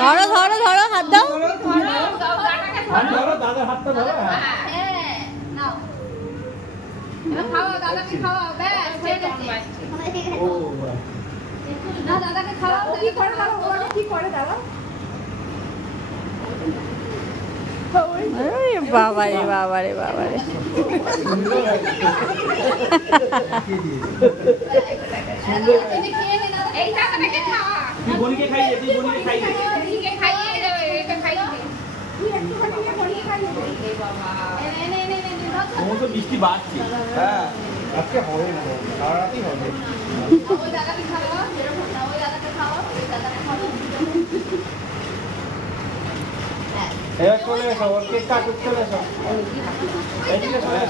ধরো ধরো ধরো হাত দাও। দাদার হাতটা ধরো। খাওয়া দাদাকে খাওয়া ব্যাস হয়ে গেছে। না দাদাকে খাওয়া। ও কি করে দাও? ও কি করে দাও? বাবা রে বাবা রে বাবা রে। এই দাদাকে খাওয়া। তুই বনিকে খাইয়ে, তুই বনিকে খাইয়ে। বনিকে খাইয়ে দেবে, এটা খাইয়ে দে। তুই একটু বনিকে বনিকে খাইয়ে দে। এই বাবা। নে ও তো বৃষ্টি বাড়ছে। হ্যাঁ আজকে হবে না, সারা রাতই হবে। ওই দাদাকে খাওয়া, এরকম না, ওই দাদাকে খাওয়া, ওই দাদাকে খাওয়া। এবার চলে এসো, ওর কেক কাটুক, চলে এসো। এইদিকে চলে এসো।